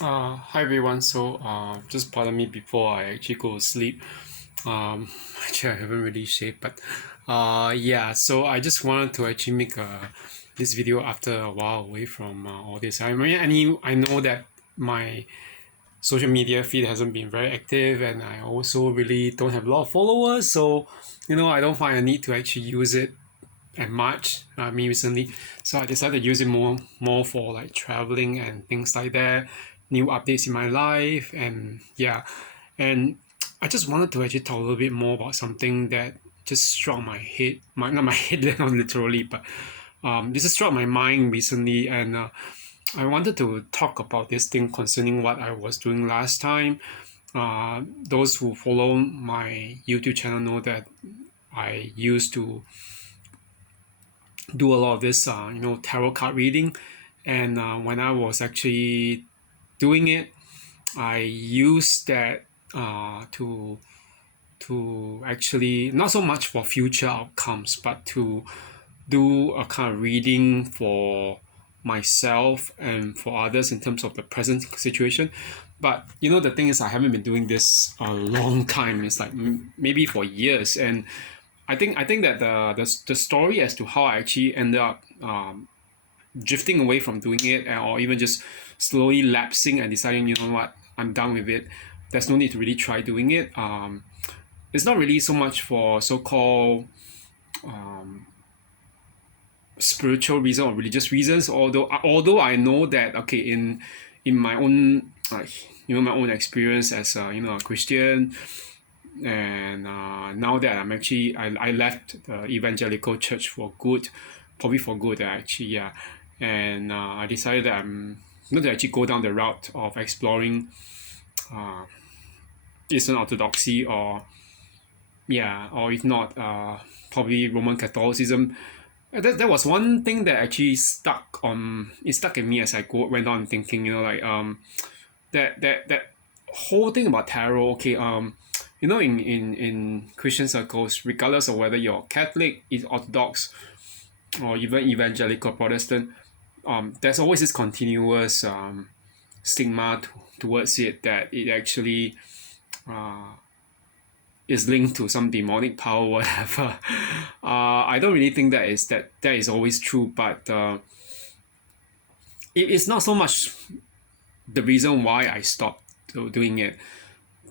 Hi everyone. Just pardon me before I actually go to sleep. Um, actually, I haven't really shaved, but yeah. So I just wanted to actually make this video after a while away from all this. I know that my social media feed hasn't been very active, and I also really don't have a lot of followers. So, I don't find a need to actually use it and much me recently, so I decided to use it more for like traveling and things like that, new updates in my life. And yeah, and I just wanted to actually talk a little bit more about something that just struck my head, not my head not literally, but this has struck my mind recently. And I wanted to talk about this thing concerning what I was doing last time. Those who follow my YouTube channel know that I used to do a lot of this, tarot card reading. And when I was actually doing it, I used that to actually not so much for future outcomes, but to do a kind of reading for myself and for others in terms of the present situation. But the thing is, I haven't been doing this a long time. It's like maybe for years. And I think that the story as to how I actually ended up drifting away from doing it, or even just slowly lapsing and deciding, you know what, I'm done with it. There's no need to really try doing it. It's not really so much for so-called spiritual reason or religious reasons. Although I know that, okay, in my own my own experience as a Christian. And now that I left the evangelical church for good, probably for good actually, yeah. And I decided that I'm going to actually go down the route of exploring Eastern Orthodoxy, or yeah, or if not, probably Roman Catholicism. That was one thing that actually stuck in me as went on thinking, that whole thing about tarot. Okay, in Christian circles, regardless of whether you're Catholic, is Orthodox, or even evangelical Protestant, there's always this continuous stigma towards it, that it actually is linked to some demonic power, whatever. I don't really think that is always true, but it's not so much the reason why I stopped doing it.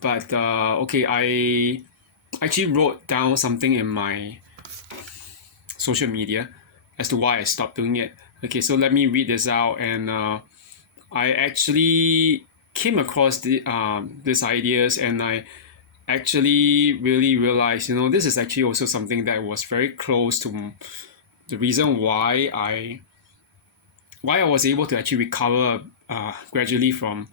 But okay, I actually wrote down something in my social media as to why I stopped doing it. Okay, so let me read this out. And I actually came across these ideas, and I actually really realized, this is actually also something that was very close to the reason why I was able to actually recover gradually from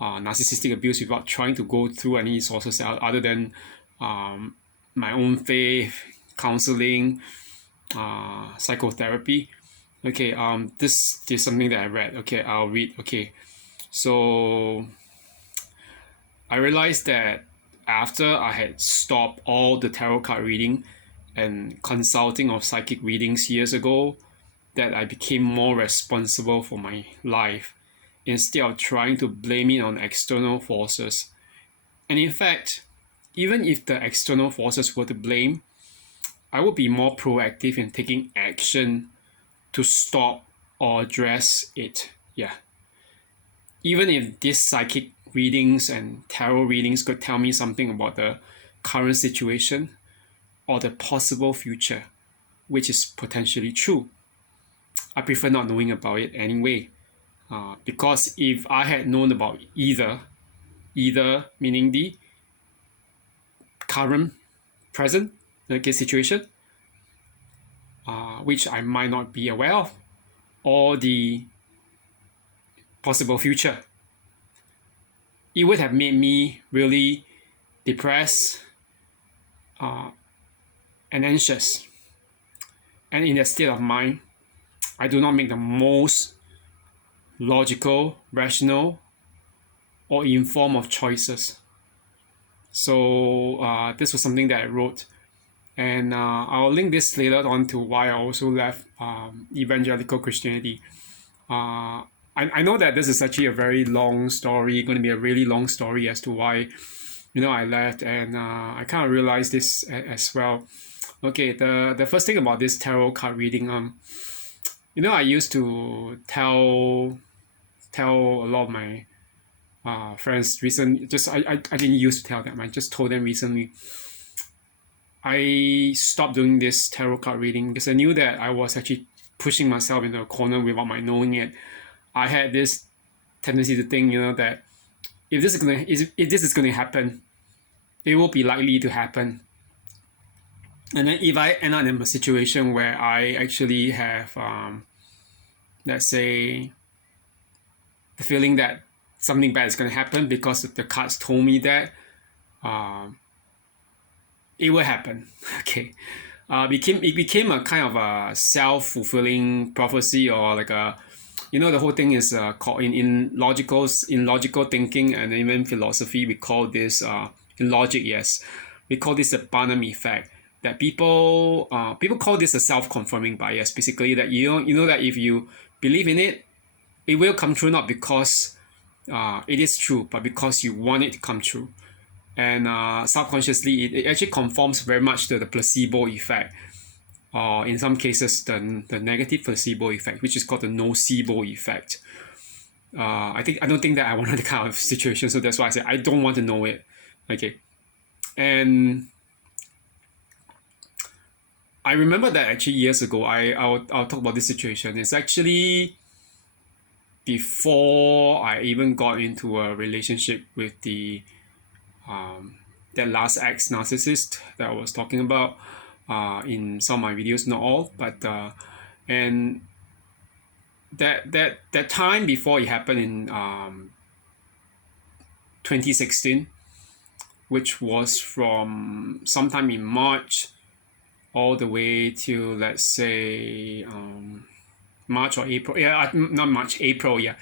narcissistic abuse without trying to go through any sources other than um, my own faith, counseling, psychotherapy. Okay, this is something that I read. Okay, I'll read. Okay, so I realized that after I had stopped all the tarot card reading and consulting of psychic readings years ago, that I became more responsible for my life instead of trying to blame it on external forces. And in fact, even if the external forces were to blame, I would be more proactive in taking action to stop or address it. Yeah. Even if these psychic readings and tarot readings could tell me something about the current situation or the possible future, which is potentially true, I prefer not knowing about it anyway. Because if I had known about either meaning the current, present, okay, situation, which I might not be aware of, or the possible future, it would have made me really depressed and anxious. And in that state of mind, I do not make the most logical, rational, or informed of choices. So this was something that I wrote, and I'll link this later on to why I also left evangelical Christianity. I know that this is actually a very long story, going to be a really long story as to why, I left, and I kind of realized this as well. Okay, the first thing about this tarot card reading, I used to tell a lot of my friends recently. I didn't used to tell them. I just told them recently. I stopped doing this tarot card reading because I knew that I was actually pushing myself into a corner without my knowing it. I had this tendency to think, that if this is gonna happen, it will be likely to happen. And then if I end up in a situation where I actually have, let's say, the feeling that something bad is going to happen because the cards told me that, it will happen. Okay, it became a kind of a self-fulfilling prophecy, or like a, the whole thing is called in logical thinking and even philosophy, we call this in logic, yes, we call this the Barnum effect. That people call this a self-confirming bias. Basically, that you know that if you believe in it, it will come true, not because it is true, but because you want it to come true. And subconsciously, it actually conforms very much to the placebo effect, or in some cases, the negative placebo effect, which is called the nocebo effect. I don't think that I want that kind of situation, so that's why I say I don't want to know it. Okay, and I remember that actually years ago, I'll talk about this situation. It's actually before I even got into a relationship with that last ex narcissist that I was talking about in some of my videos, not all, but and that time before it happened in 2016, which was from sometime in March all the way to, let's say, March or April. Yeah, not March, April. Yeah,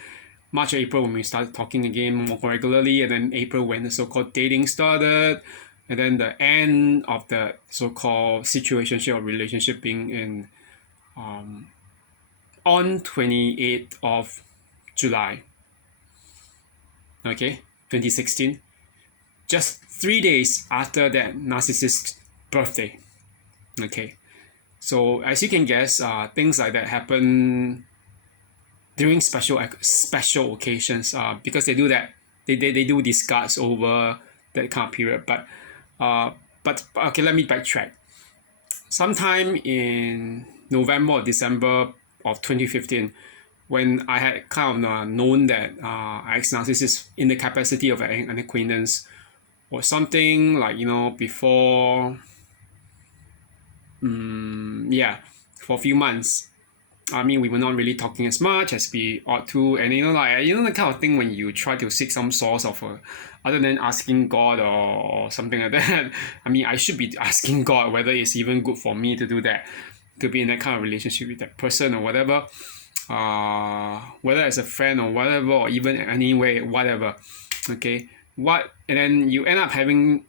March or April when we started talking again more regularly, and then April when the so-called dating started, and then the end of the so-called situationship or relationship being in on 28th of July. Okay, 2016. Just 3 days after that narcissist's birthday. Okay, so as you can guess, things like that happen during special occasions, because they do that, they do discuss over that kind of period. But okay, let me backtrack. Sometime in November or December of 2015, when I had kind of known that ex-narcissist in the capacity of an acquaintance, or something like, before, yeah, for a few months. I mean, we were not really talking as much as we ought to, and the kind of thing when you try to seek some source of, other than asking God or something like that. I mean, I should be asking God whether it's even good for me to do that, to be in that kind of relationship with that person or whatever, whether as a friend or whatever, or even anyway, whatever. Okay, and then you end up having,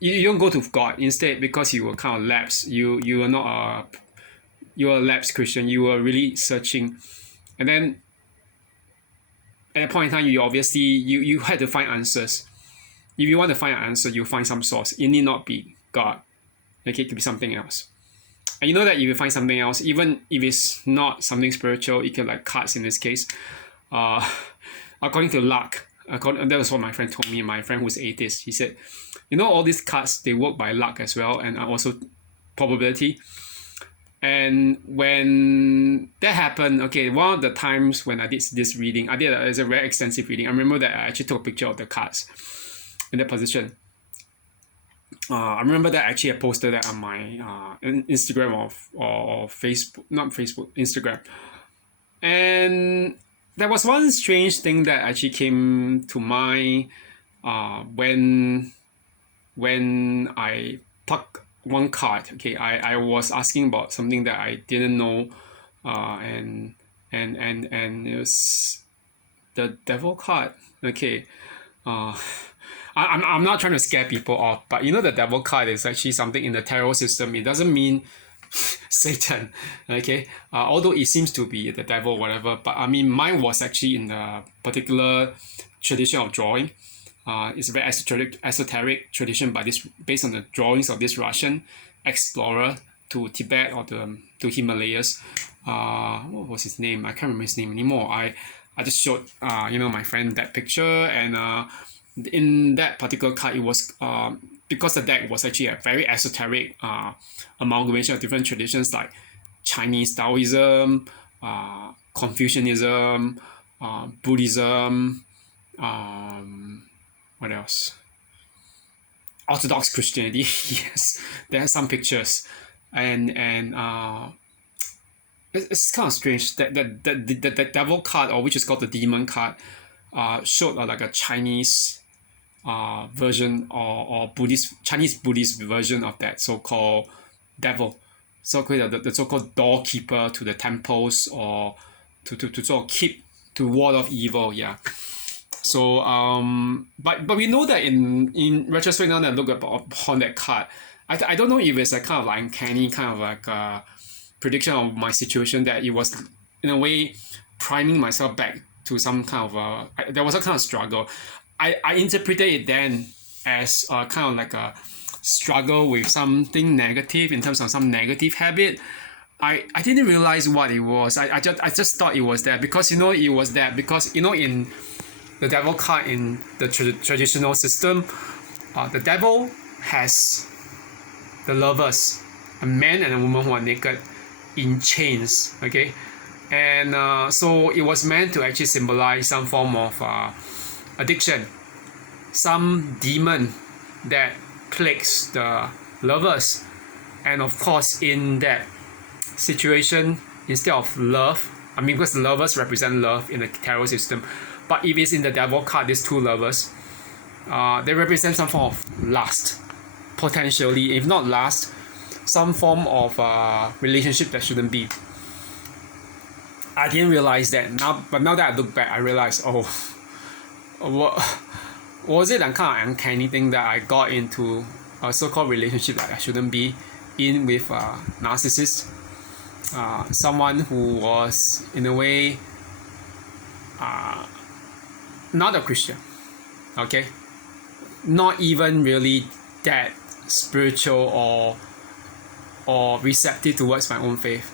you don't go to God instead, because you were kind of lapsed. You are not a You're a lapsed Christian. You were really searching, and then at that point in time, you obviously you had to find answers. If you want to find an answer, you find some source. It need not be God. Okay, it could be something else. And you know that if you find something else, even if it's not something spiritual, it can, like cards in this case. According to luck, that was what my friend told me. My friend who's atheist, he said, all these cards, they work by luck as well, and also probability. And when that happened, okay, one of the times when I did this reading, it's a very extensive reading. I remember that I actually took a picture of the cards in that position. I remember that actually I posted that on my Instagram or Facebook, not Facebook, Instagram. And there was one strange thing that actually came to mind when I plucked one card. Okay, I was asking about something that I didn't know, and it was the devil card. Okay, I'm not trying to scare people off, but the devil card is actually something in the tarot system. It doesn't mean Satan, okay. Although it seems to be the devil, or whatever, but I mean, mine was actually in the particular tradition of drawing. It's a very esoteric tradition, but this based on the drawings of this Russian explorer to Tibet or to Himalayas. What was his name? I can't remember his name anymore. I just showed my friend that picture, and in that particular card, it was because the deck was actually a very esoteric amalgamation of different traditions like Chinese Taoism, Confucianism, Buddhism, what else? Orthodox Christianity. Yes, there are some pictures, and it's kind of strange that the devil card, or which is called the demon card, showed like a Chinese version, or Chinese Buddhist version of that so-called devil, so-called the so-called doorkeeper to the temples, or to sort of to ward off evil. Yeah. So but we know that in retrospect, now that I look upon that card, I don't know if it's a kind of like uncanny kind of like a prediction of my situation, that it was in a way priming myself back to some kind of there was a kind of struggle. I interpreted it then as a kind of like a struggle with something negative, in terms of some negative habit. I didn't realize what it was. I just thought it was that, because it was that because in the devil card in the traditional system, the devil has the lovers, a man and a woman who are naked in chains, okay, and so it was meant to actually symbolize some form of addiction, some demon that plagues the lovers. And of course, in that situation, instead of love, I mean, because the lovers represent love in the tarot system, but if it's in the devil card, these two lovers, they represent some form of lust, potentially, if not lust, some form of relationship that shouldn't be. I didn't realize that now, but now that I look back, I realize, what was it a kind of uncanny thing that I got into a so-called relationship that I shouldn't be in with a narcissist, someone who was in a way not a Christian, okay, not even really that spiritual or receptive towards my own faith,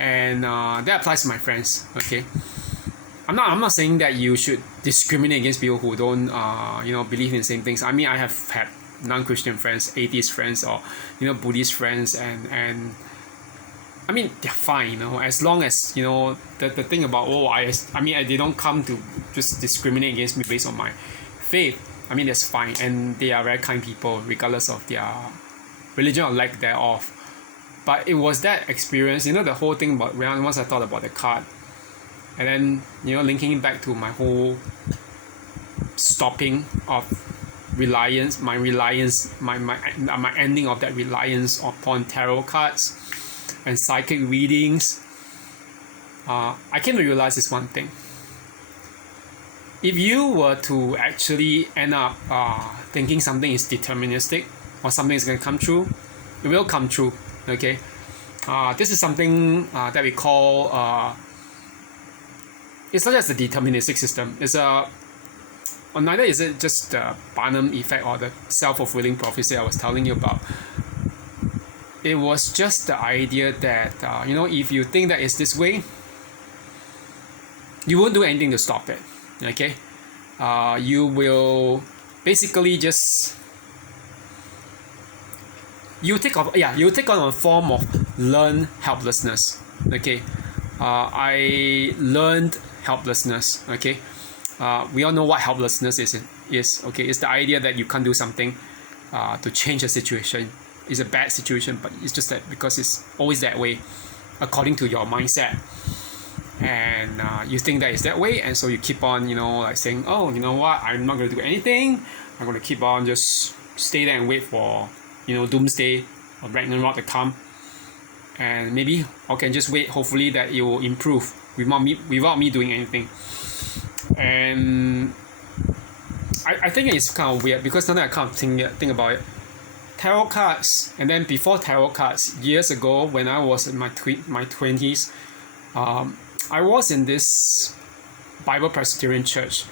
and that applies to my friends. Okay, I'm not saying that you should discriminate against people who don't believe in the same things. I mean, I have had non-Christian friends, atheist friends, or Buddhist friends, and I mean, they're fine, as long as the thing about they don't come to just discriminate against me based on my faith. I mean, that's fine, and they are very kind people regardless of their religion or lack thereof. But it was that experience, the whole thing about once I thought about the card, and then linking it back to my whole stopping of reliance, my ending of that reliance upon tarot cards and psychic readings. I came to realize this one thing. If you were to actually end up thinking something is deterministic or something is going to come true, it will come true. Okay, this is something that we call it's not just a deterministic system. It's or neither is it just the Barnum effect or the self-fulfilling prophecy I was telling you about. It was just the idea that if you think that it's this way, you won't do anything to stop it. Okay, you will basically just you take on a form of learned helplessness. Okay, I learned helplessness. Okay, we all know what helplessness is. Okay, it's the idea that you can't do something to change a situation. It's a bad situation, but it's just that because it's always that way according to your mindset, and you think that it's that way, and so you keep on like saying, oh, you know what, I'm not going to do anything, I'm going to keep on just stay there and wait for doomsday or Ragnarok to come, and maybe I can just wait, hopefully that it will improve without me doing anything. And I think it's kind of weird, because now that I can't think about it, tarot cards, and then before tarot cards, years ago when I was in my 20s, I was in this Bible Presbyterian church,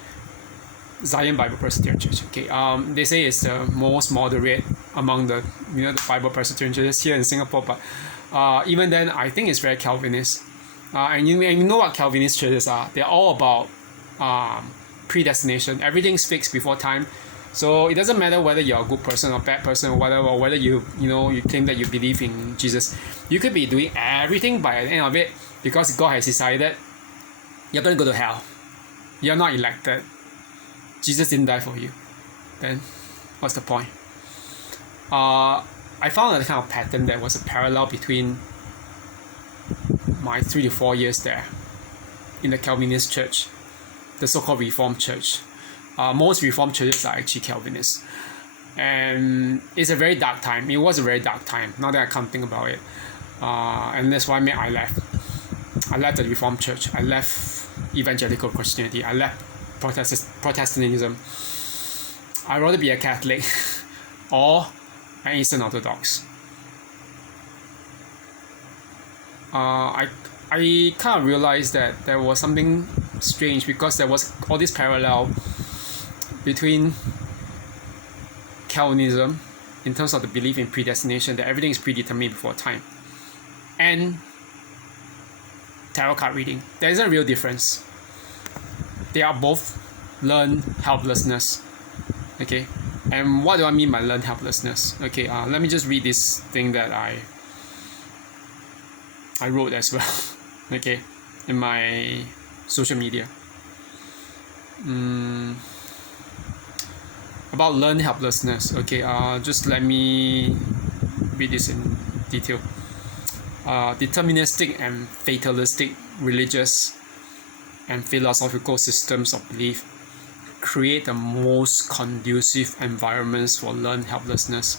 Zion Bible Presbyterian Church. Okay, they say it's the most moderate among the the Bible Presbyterian churches here in Singapore, but even then, I think it's very Calvinist. And you know what Calvinist churches are? They're all about predestination. Everything's fixed before time. So it doesn't matter whether you're a good person or bad person or whatever, or whether you claim that you believe in Jesus. You could be doing everything by the end of it because God has decided you're going to go to hell. You're not elected. Jesus didn't die for you. Then what's the point? I found a kind of pattern that was a parallel between my 3 to 4 years there in the Calvinist church, the so-called Reformed church. Most Reformed churches are actually Calvinists. And it's a very dark time. It was a very dark time, now that I can't think about it. And that's why I left. I left the Reformed church. I left evangelical Christianity. I left Protestantism. I'd rather be a Catholic or an Eastern Orthodox. I kind of realized that there was something strange because there was all this parallel between Calvinism in terms of the belief in predestination, that everything is predetermined before time, and tarot card reading. There is a real difference. They are both learned helplessness. Okay, and what do I mean by learned helplessness? Okay, let me just read this thing that I wrote as well. Okay, in my social media. About learned helplessness. Okay, just let me read this in detail. Deterministic and fatalistic religious and philosophical systems of belief create the most conducive environments for learned helplessness.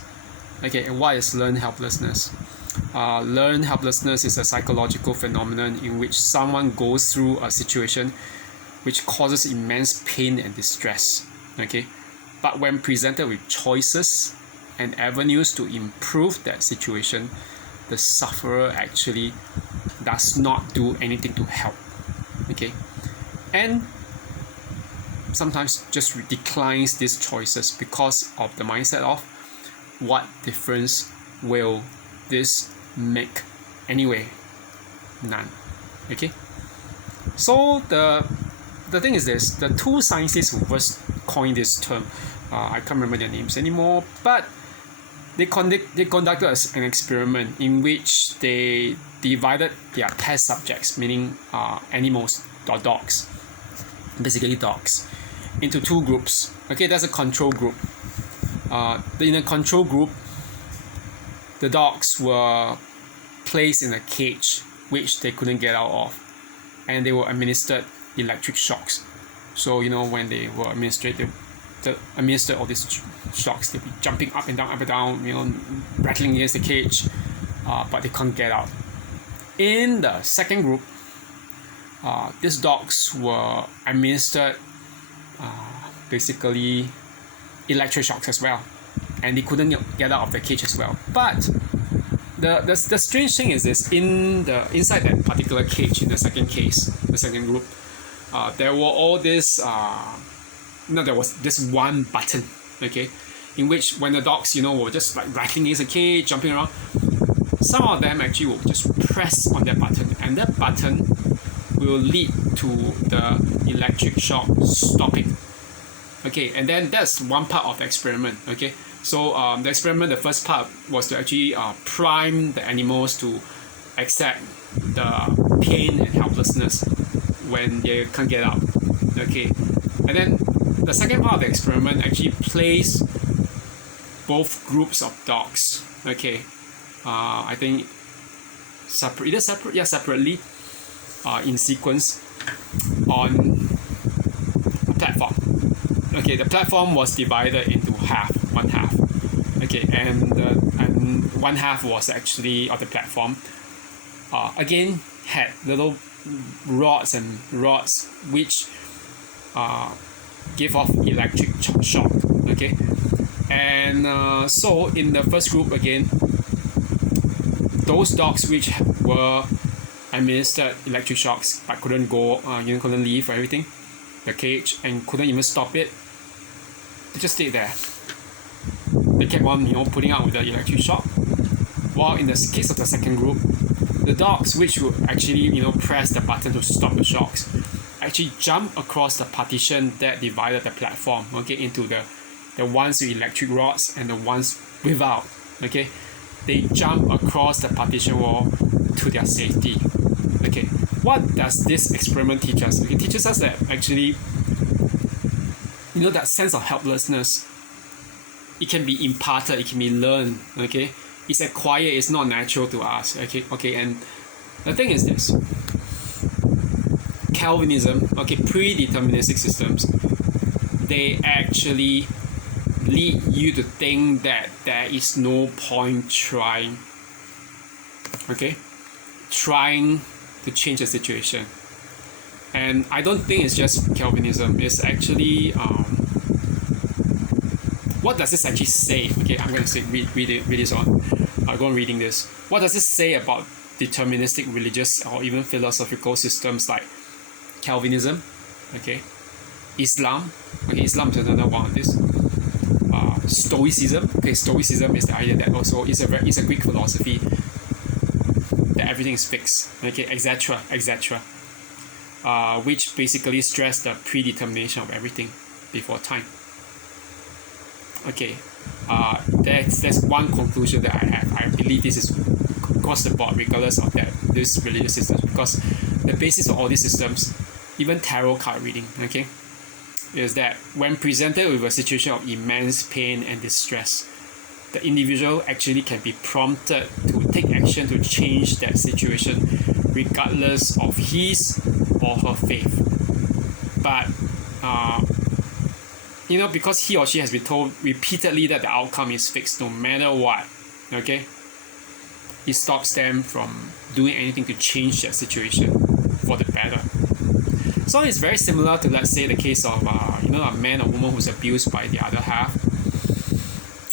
Okay, and what is learned helplessness? Learned helplessness is a psychological phenomenon in which someone goes through a situation which causes immense pain and distress. Okay, but when presented with choices and avenues to improve that situation, the sufferer actually does not do anything to help. Okay, and sometimes just declines these choices because of the mindset of what difference will this make anyway? None. Okay, so the thing is this: the two scientists who first coined this term, I can't remember their names anymore, but they conducted an experiment in which they divided their test subjects, meaning animals or dogs, basically dogs, into two groups. Okay, there's a control group. In a control group, the dogs were placed in a cage which they couldn't get out of, and they were administered electric shocks. So when they were administered all these shocks, they'd be jumping up and down, rattling against the cage, but they can't get out. In the second group, these dogs were administered basically electric shocks as well, and they couldn't get out of the cage as well. But the strange thing is this: inside that particular cage, in the second group, there were all this there was this one button, okay, in which when the dogs were just like rattling against the cage, jumping around, some of them actually will just press on that button, and that button will lead to the electric shock stopping. Okay, and then that's one part of the experiment. Okay, so the experiment, the first part was to actually prime the animals to accept the pain and helplessness when they can't get out. Okay, and then the second part of the experiment actually placed both groups of dogs. Okay, I think separately, in sequence on a platform. Okay, the platform was divided into one half. Okay, and one half was actually of the platform. Again, had little rods which give off electric shock. Okay, And so in the first group again, those dogs which were administered electric shocks but couldn't go, couldn't leave or everything, the cage, and couldn't even stop it, they just stayed there. They kept on, putting out with the electric shock. While in the case of the second group, the dogs which would actually, press the button to stop the shocks, actually jump across the partition that divided the platform, into the ones with electric rods and the ones without, They jump across the partition wall to their safety. What does this experiment teach us? It teaches us that actually, that sense of helplessness, it can be imparted, it can be learned, It's acquired, it's not natural to us, And the thing is this: Calvinism, predeterministic systems, they actually lead you to think that there is no point trying to change the situation. And I don't think it's just Calvinism. It's actually what does this actually say? I'm going to read this on. I'll go on reading this. What does this say about deterministic religious or even philosophical systems like Calvinism? Islam. Islam is another one of this. Stoicism. Stoicism is the idea that also it's a Greek philosophy that everything is fixed. Etc. Which basically stress the predetermination of everything before time. That's one conclusion that I have. I believe this is across the board, regardless of this religious systems, because the basis of all these systems, even tarot card reading, is that when presented with a situation of immense pain and distress, the individual actually can be prompted to take action to change that situation, regardless of his or her faith. But because he or she has been told repeatedly that the outcome is fixed no matter what, it stops them from doing anything to change that situation for the better. So it's very similar to, let's say, the case of a man or woman who's abused by the other half.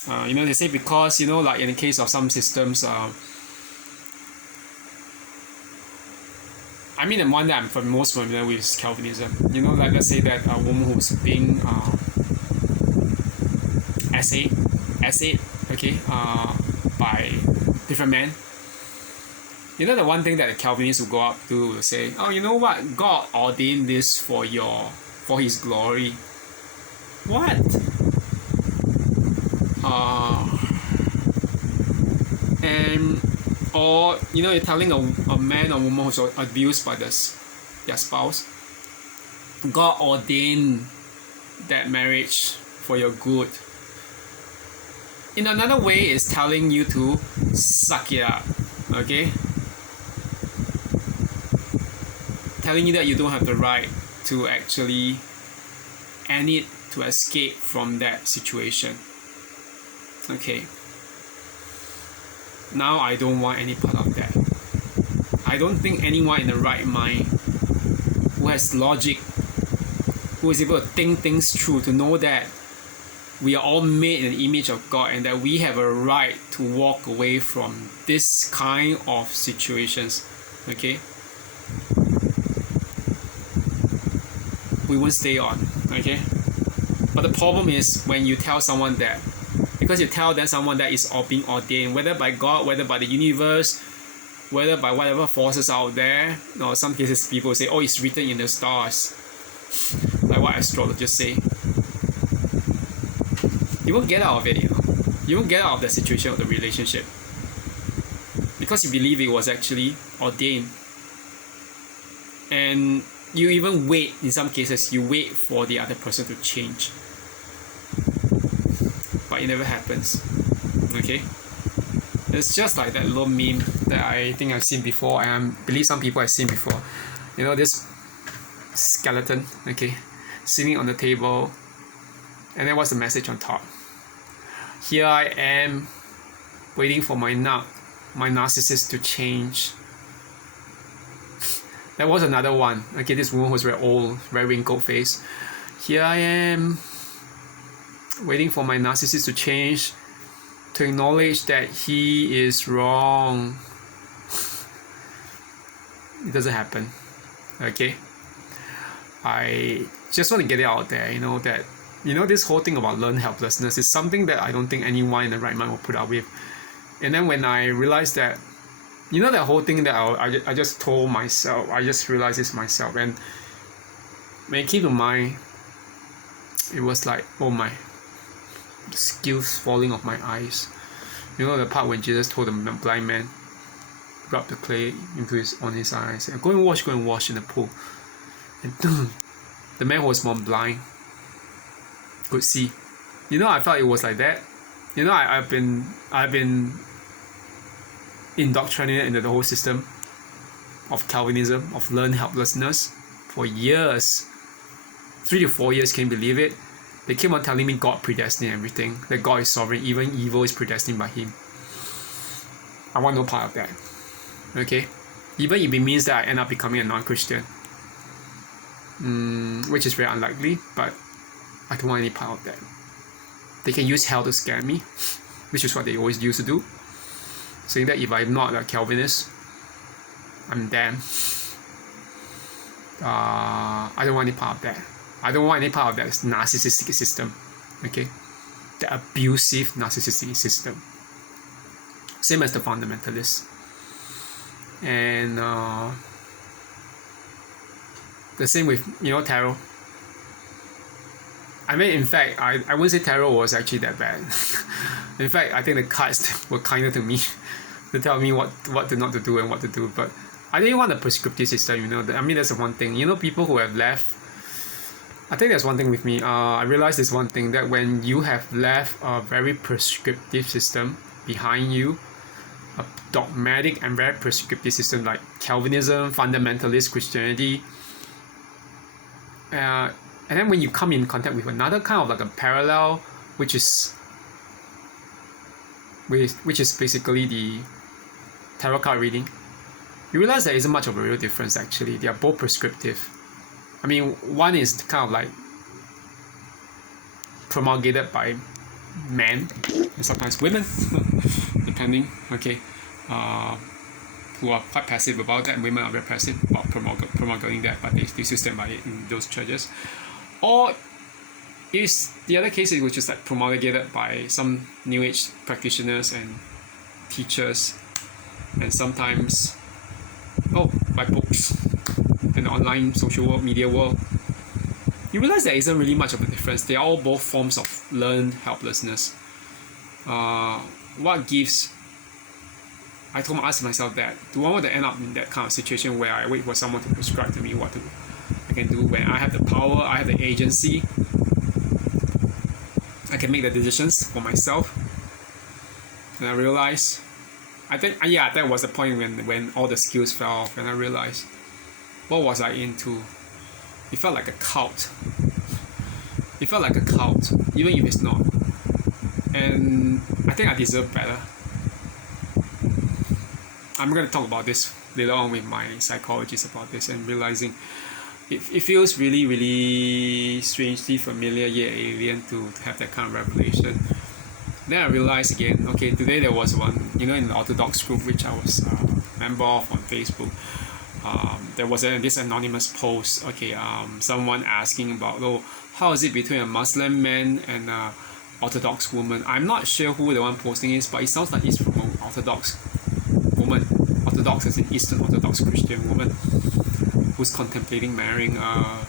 They say because like in the case of some systems, the one that I'm most familiar with is Calvinism. Like let's say that a woman who's being essayed, by different men. The one thing that the Calvinists will go up to will say, oh, you know what? God ordained this for His glory. What? Or you're telling a man or woman who's abused by their spouse, God ordained that marriage for your good. In another way, it's telling you to suck it up, telling you that you don't have the right to actually end it, to escape from that situation. Now I don't want any part of that. I don't think anyone in the right mind, who has logic, who is able to think things through, to know that we are all made in the image of God and that we have a right to walk away from this kind of situations, we won't stay on, But the problem is when you tell someone that, because you tell them someone that is all being ordained, whether by God, whether by the universe, whether by whatever forces out there, or some cases people say, oh, it's written in the stars, like what astrologers say. You won't get out of it, You won't get out of the situation of the relationship because you believe it was actually ordained. And you even wait, in some cases, you wait for the other person to change. But it never happens. It's just like that little meme that I think I've seen before, and I believe some people have seen before. This skeleton, sitting on the table, and then what's the message on top? Here I am, waiting for my narcissist to change. That was another one. This woman was very old, very wrinkled face. Here I am, waiting for my narcissist to change, to acknowledge that he is wrong. It doesn't happen. Okay? I just want to get it out there, that this whole thing about learned helplessness is something that I don't think anyone in the right mind will put up with. And then when I realized that, that whole thing that I just told myself, I just realized it's myself. And when it came to mind, it was like, oh my, the scales falling off my eyes. The part when Jesus told the blind man, rub the clay on his eyes, and go and wash in the pool. And the man who was more blind could see. I felt it was like that. I've been indoctrinated into the whole system of Calvinism, of learned helplessness for years. 3 to 4 years, can you believe it? They keep on telling me God predestined everything, that God is sovereign, even evil is predestined by Him. I want no part of that. Okay? Even if it means that I end up becoming a non-Christian, which is very unlikely, but I don't want any part of that. They can use hell to scare me, which is what they always used to do, saying that if I'm not a Calvinist, I'm damned. I don't want any part of that. I don't want any part of that narcissistic system. Okay? The abusive narcissistic system. Same as the fundamentalists. And the same with tarot. I mean, in fact, I wouldn't say tarot was actually that bad. In fact, I think the cards were kinder to me to tell me what to not to do and what to do. But I didn't want a prescriptive system. I mean, that's the one thing. People who have left. I think there's one thing with me. I realized this one thing, that when you have left a very prescriptive system behind you, a dogmatic and very prescriptive system like Calvinism, fundamentalist Christianity, and then when you come in contact with another kind of like a parallel, which is basically the tarot card reading, you realize there isn't much of a real difference actually. They are both prescriptive. I mean, one is kind of like promulgated by men and sometimes women, depending, okay, who are quite passive about that. Women are very passive about promulgating that, but they still stand by it in those churches. Or is the other case, which is like promulgated by some New Age practitioners and teachers, and sometimes by books in the online social media world. You realize there isn't really much of a difference. They are all both forms of learned helplessness. What gives? I asked myself that, do I want to end up in that kind of situation where I wait for someone to prescribe to me what I can do, when I have the power, I have the agency, I can make the decisions for myself? And I realized, I think, that was the point when all the skills fell off, and I realized, what was I into? It felt like a cult. It felt like a cult, even if it's not. And I think I deserve better. I'm going to talk about this later on with my psychologist about this, and realizing it feels really, really strangely familiar yet alien to have that kind of revelation. Then I realized again, okay, today there was one, in the Orthodox group which I was a member of on Facebook. There was this anonymous post, someone asking about, how is it between a Muslim man and an Orthodox woman? I'm not sure who the one posting is, but it sounds like it's from an Orthodox woman. Orthodox as in Eastern Orthodox Christian woman who's contemplating marrying a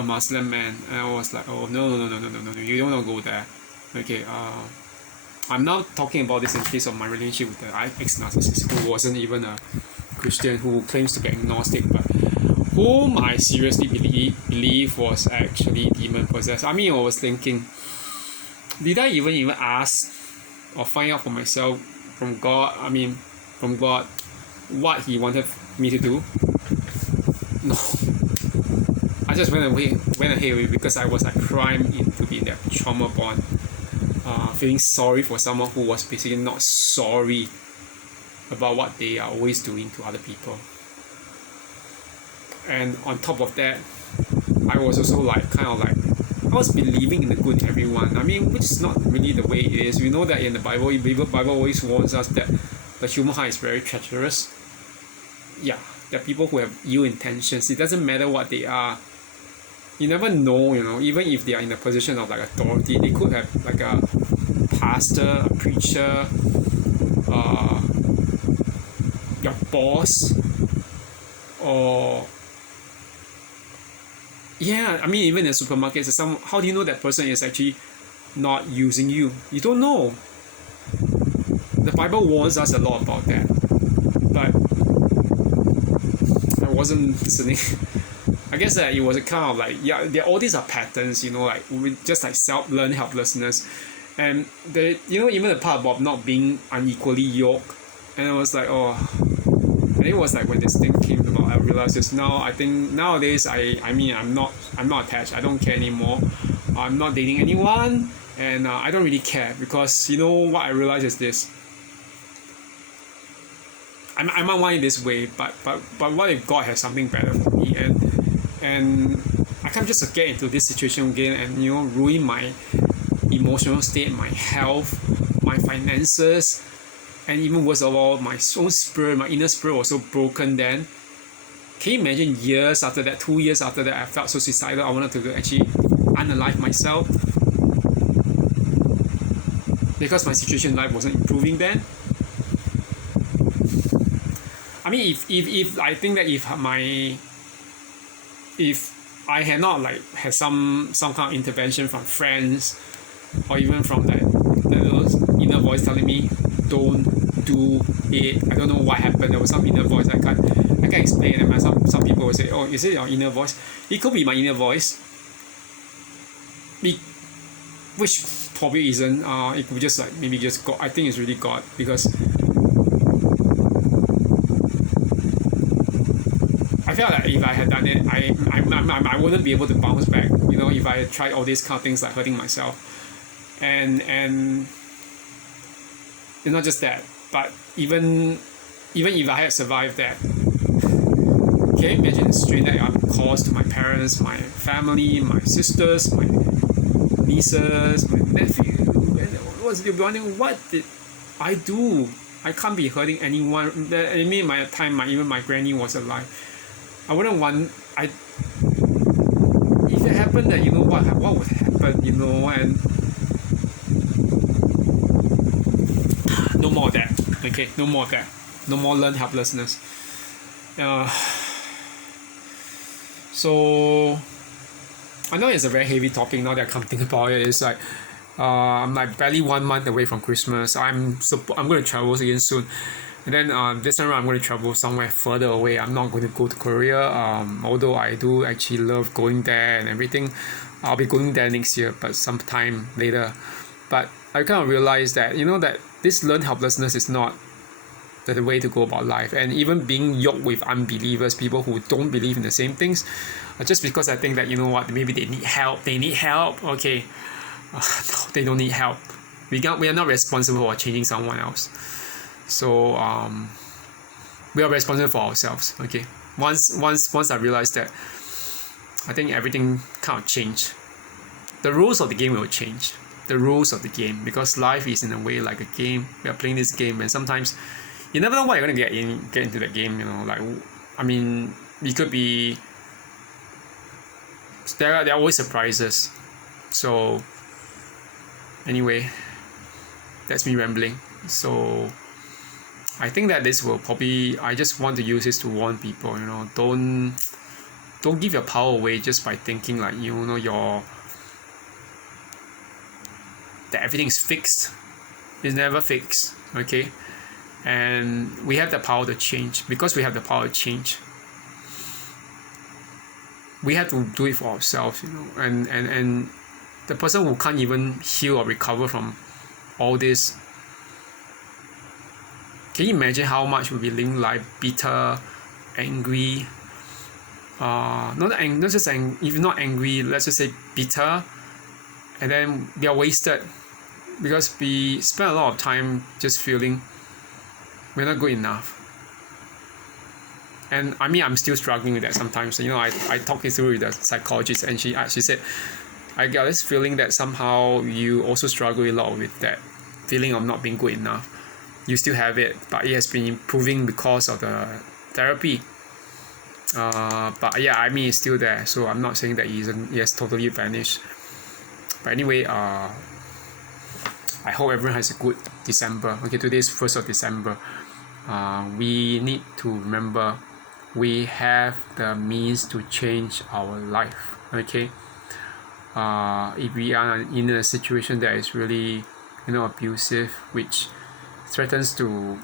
Muslim man. And I was like, oh, no, you don't want to go there. Okay, I'm not talking about this in case of my relationship with the ex-narcissist who wasn't even a Christian, who claims to be agnostic, but whom I seriously believe was actually demon-possessed. I mean, I was thinking, did I even ask or find out for myself from God, what He wanted me to do? No. I just went ahead because I was like primed into being that trauma bond. Feeling sorry for someone who was basically not sorry about what they are always doing to other people. And on top of that, I was also I was believing in the good in everyone. I mean, which is not really the way it is. We know that in the Bible always warns us that the human heart is very treacherous. Yeah, there are people who have ill intentions. It doesn't matter what they are. You never know, even if they are in a position of like authority, they could have like a pastor, a preacher, your boss, or yeah, I mean, even in supermarkets, how do you know that person is actually not using you? You don't know. The Bible warns us a lot about that, but I wasn't listening. I guess that it was a kind of like, yeah, all these are patterns, like we just like self-learned helplessness, and even the part about not being unequally yoked, and I was like, oh. And it was like when this thing came about, I realized just now. I think nowadays, I'm not attached. I don't care anymore. I'm not dating anyone, and I don't really care because what I realized is this. I might want it this way, but what if God has something better for me, and I can't just get into this situation again and ruin my emotional state, my health, my finances. And even worst of all, my own spirit, my inner spirit was so broken then. Can you imagine years after that, 2 years after that, I felt so suicidal. I wanted to actually unalive myself. Because my situation in life wasn't improving then. I mean, if I think that if I had not like had some kind of intervention from friends, or even from that little inner voice telling me, don't do it. I don't know what happened. There was some inner voice I can't explain. And some people will say, oh, is it your inner voice? It could be my inner voice, which probably isn't. It could be just like maybe just God. I think it's really God, because I felt like if I had done it, I wouldn't be able to bounce back. If I had tried all these kind of things like hurting myself, and it's not just that, but even if I had survived that, can you imagine the strain that I'm caused to my parents, my family, my sisters, my nieces, my nephew, and you're wondering, what did I do? I can't be hurting anyone. I mean, my time, even my granny was alive. I wouldn't want. If it happened, that what would happen, and no more of that. Okay, no more of that. No more learned helplessness. So I know it's a very heavy topic now that I come think about it. It's like I'm like barely 1 month away from Christmas. I'm going to travel again soon. And then this time around I'm going to travel somewhere further away. I'm not going to go to Korea. Although I do actually love going there and everything. I'll be going there next year, but sometime later. But I kind of realized that that this learned helplessness is not the way to go about life. And even being yoked with unbelievers, people who don't believe in the same things, just because I think that maybe they need help. Okay, no, they don't need help. We are not responsible for changing someone else. So we are responsible for ourselves. Okay, once I realized that, I think everything kind of changed. The rules of the game will change. The rules of the game, because life is in a way like a game. We are playing this game, and sometimes you never know what you're going to get into that game. Like, I mean, it could be, there are always surprises. So anyway, that's me rambling. So I think that this will probably, I just want to use this to warn people. Don't give your power away just by thinking like that everything is fixed. It's never fixed. Okay, and we have the power to change. Because we have the power to change, we have to do it for ourselves. And the person who can't even heal or recover from all this, can you imagine how much we'll be living life bitter, angry, if not angry, let's just say bitter, and then we are wasted because we spend a lot of time just feeling we're not good enough. And I mean, I'm still struggling with that sometimes. I talked it through with the psychologist, and she said, I got this feeling that somehow you also struggle a lot with that feeling of not being good enough. You still have it, but it has been improving because of the therapy. But yeah, I mean, it's still there, so I'm not saying that it has totally vanished. But anyway, I hope everyone has a good December. Okay, today is 1st of December. We need to remember we have the means to change our life. Okay, if we are in a situation that is really, abusive, which threatens to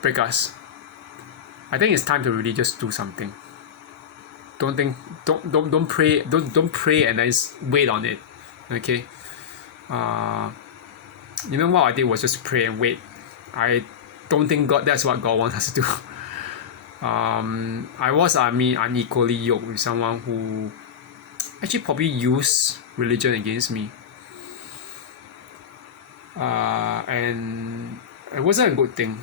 break us, I think it's time to really just do something. Don't pray. Don't pray and then wait on it. Okay. What I did was just pray and wait. I don't think that's what God wants us to do. I was unequally yoked with someone who actually probably used religion against me. And it wasn't a good thing.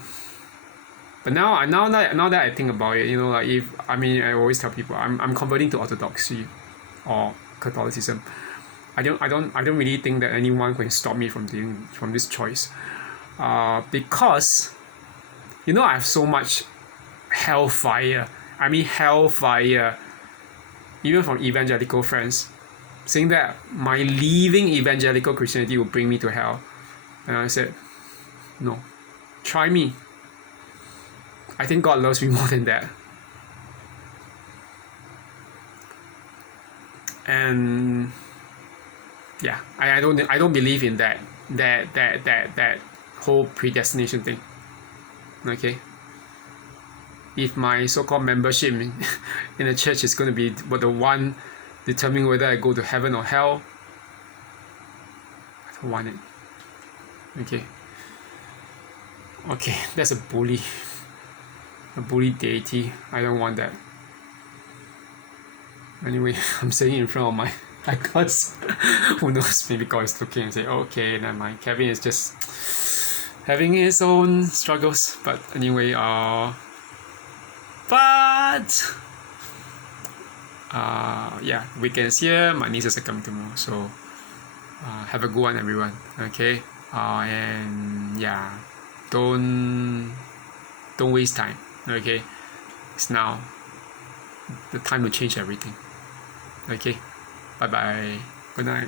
But now that I think about it, I always tell people I'm converting to Orthodoxy or Catholicism. I don't really think that anyone can stop me from this choice. Because I have so much hellfire. Even from evangelical friends, saying that my leaving evangelical Christianity will bring me to hell. And I said, no, try me. I think God loves me more than that. And yeah, I don't believe in that whole predestination thing. Okay. If my so-called membership in the church is going to be the one determining whether I go to heaven or hell, I don't want it. Okay, that's a bully deity. I don't want that. Anyway, I'm saying it in front of my gods. Who knows, maybe God is looking and say, okay, never mind, Kevin is just having his own struggles. But anyway, yeah, weekend's here, my nieces are coming tomorrow, so have a good one, everyone. Okay. And yeah, don't waste time. Okay, it's now the time to change everything. Okay, bye bye, good night.